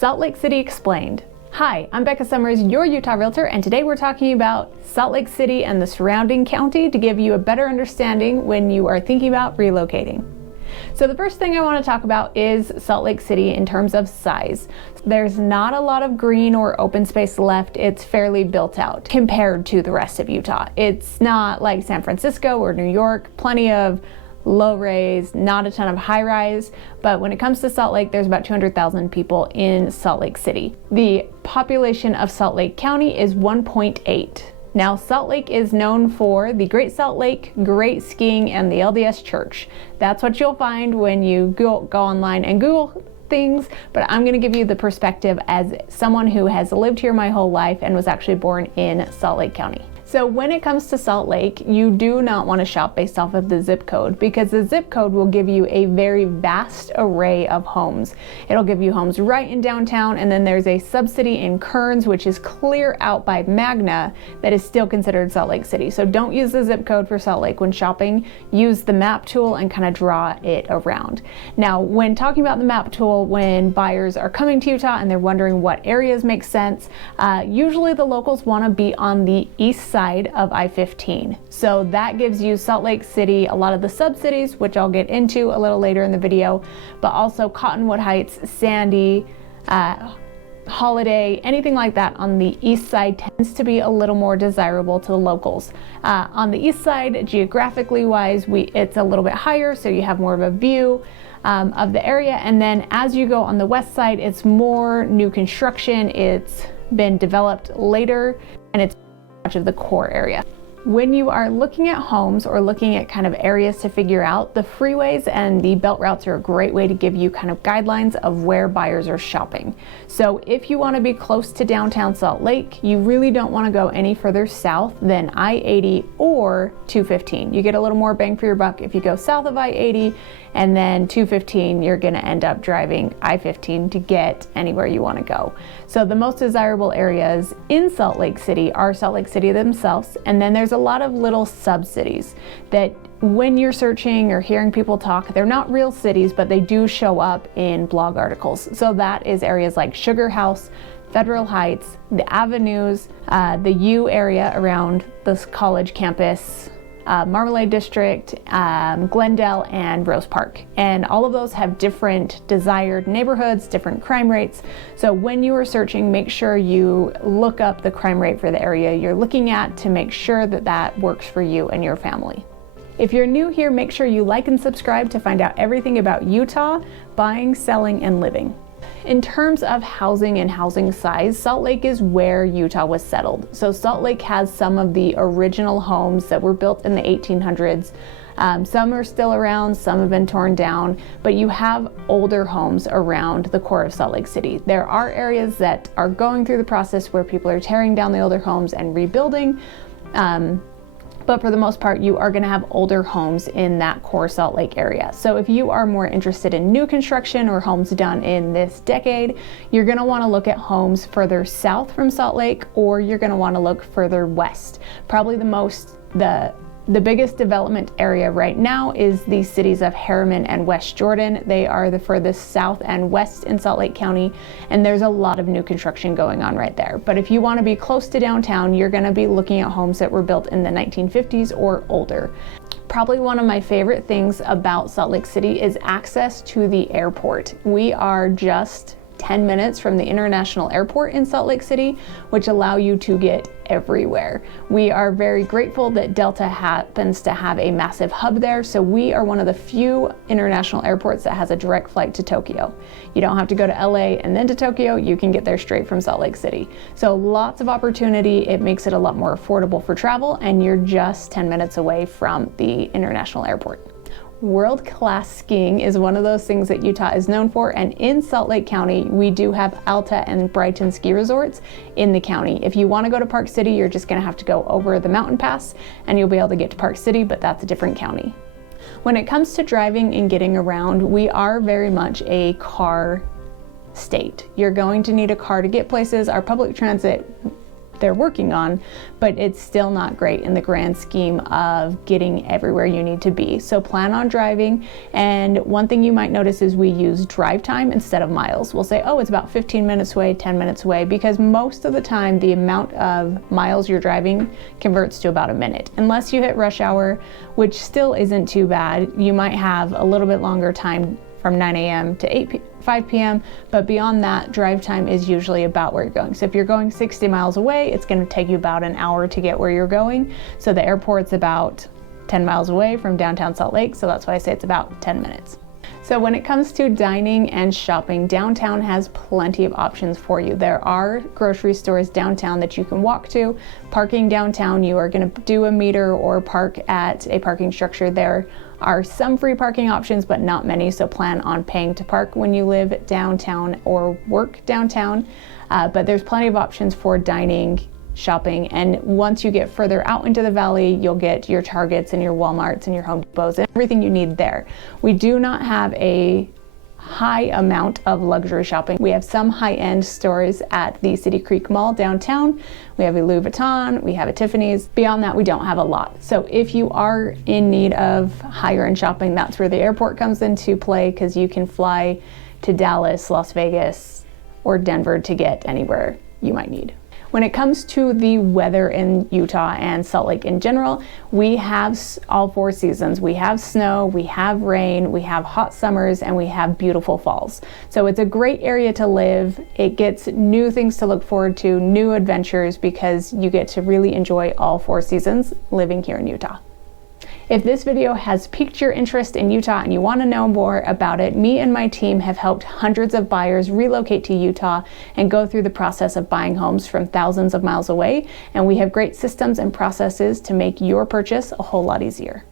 Salt Lake City Explained. Hi, I'm Becca Summers, your Utah Realtor, and today we're talking about Salt Lake City and the surrounding county to give you a better understanding when you are thinking about relocating. So the first thing I want to talk about is Salt Lake City in terms of size. There's not a lot of green or open space left. It's fairly built out compared to the rest of Utah. It's not like San Francisco or New York, plenty of low rise, not a ton of high rise, but when it comes to Salt Lake, there's about 200,000 people in Salt Lake City. The population of Salt Lake County is 1.8. Now, Salt Lake is known for the Great Salt Lake, great skiing, and the LDS Church. That's what you'll find when you go online and Google things, but I'm going to give you the perspective as someone who has lived here my whole life and was actually born in Salt Lake County. So when it comes to Salt Lake, you do not want to shop based off of the zip code, because the zip code will give you a very vast array of homes. It'll give you homes right in downtown, and then there's a subcity in Kearns, which is clear out by Magna, that is still considered Salt Lake City. So don't use the zip code for Salt Lake when shopping. Use the map tool and kind of draw it around. Now, when talking about the map tool, when buyers are coming to Utah and they're wondering what areas make sense, usually the locals want to be on the east side of I-15. So that gives you Salt Lake City, a lot of the sub-cities, which I'll get into a little later in the video, but also Cottonwood Heights, Sandy, Holiday, anything like that on the east side tends to be a little more desirable to the locals. On the east side, geographically wise, it's a little bit higher, so you have more of a view of the area. And then as you go on the west side, it's more new construction. It's been developed later, and it's much of the core area. When you are looking at homes or looking at kind of areas to figure out, the freeways and the belt routes are a great way to give you kind of guidelines of where buyers are shopping. So if you want to be close to downtown Salt Lake, you really don't want to go any further south than I-80 or 215. You get a little more bang for your buck if you go south of I-80, and then 215, you're going to end up driving I-15 to get anywhere you want to go. So the most desirable areas in Salt Lake City are Salt Lake City themselves, and then there's a lot of little sub-cities that when you're searching or hearing people talk, they're not real cities, but they do show up in blog articles. So that is areas like Sugar House, Federal Heights, the Avenues, the U area around the college campus, Marmalade District, Glendale, and Rose Park. And all of those have different desired neighborhoods, different crime rates. So when you are searching, make sure you look up the crime rate for the area you're looking at to make sure that that works for you and your family. If you're new here, make sure you like and subscribe to find out everything about Utah, buying, selling, and living. In terms of housing and housing size, Salt Lake is where Utah was settled. So Salt Lake has some of the original homes that were built in the 1800s. Some are still around, some have been torn down, but you have older homes around the core of Salt Lake City. There are areas that are going through the process where people are tearing down the older homes and rebuilding. But for the most part, you are going to have older homes in that core Salt Lake area. So if you are more interested in new construction or homes done in this decade, you're going to want to look at homes further south from Salt Lake, or you're going to want to look further west. Probably the biggest development area right now is the cities of Harriman and West Jordan. They are the furthest south and west in Salt Lake County, and there's a lot of new construction going on right there. But if you want to be close to downtown, you're going to be looking at homes that were built in the 1950s or older. Probably one of my favorite things about Salt Lake City is access to the airport. We are just 10 minutes from the International Airport in Salt Lake City, which allow you to get everywhere. We are very grateful that Delta happens to have a massive hub there, so we are one of the few international airports that has a direct flight to Tokyo. You don't have to go to LA and then to Tokyo, you can get there straight from Salt Lake City. So lots of opportunity, it makes it a lot more affordable for travel, and you're just 10 minutes away from the International Airport. World-class skiing is one of those things that Utah is known for, and in Salt Lake County, we do have Alta and Brighton ski resorts in the county. If you want to go to Park City, you're just going to have to go over the mountain pass and you'll be able to get to Park City, but that's a different county. When it comes to driving and getting around, we are very much a car state. You're going to need a car to get places. Our public transit they're working on, but it's still not great in the grand scheme of getting everywhere you need to be. So plan on driving, and one thing you might notice is we use drive time instead of miles. We'll say, oh, it's about 15 minutes away, 10 minutes away, because most of the time the amount of miles you're driving converts to about a minute. Unless you hit rush hour, which still isn't too bad, you might have a little bit longer time from 9 a.m. to 5 p.m. But beyond that, drive time is usually about where you're going. So if you're going 60 miles away, it's going to take you about an hour to get where you're going. So the airport's about 10 miles away from downtown Salt Lake. So that's why I say it's about 10 minutes. So when it comes to dining and shopping, downtown has plenty of options for you. There are grocery stores downtown that you can walk to. Parking downtown, you are going to do a meter or park at a parking structure. There are some free parking options, but not many, so plan on paying to park when you live downtown or work downtown. But there's plenty of options for dining, shopping, and once you get further out into the valley, you'll get your Targets and your Walmarts and your Home Depots and everything you need there. We do not have a high amount of luxury shopping. We have some high-end stores at the City Creek Mall downtown. We have a Louis Vuitton, we have a Tiffany's. Beyond that, we don't have a lot. So if you are in need of higher-end shopping, that's where the airport comes into play, because you can fly to Dallas, Las Vegas, or Denver to get anywhere you might need. When it comes to the weather in Utah and Salt Lake in general, we have all 4 seasons. We have snow, we have rain, we have hot summers, and we have beautiful falls. So it's a great area to live. It gets new things to look forward to, new adventures, because you get to really enjoy all 4 seasons living here in Utah. If this video has piqued your interest in Utah and you want to know more about it, me and my team have helped hundreds of buyers relocate to Utah and go through the process of buying homes from thousands of miles away, and we have great systems and processes to make your purchase a whole lot easier.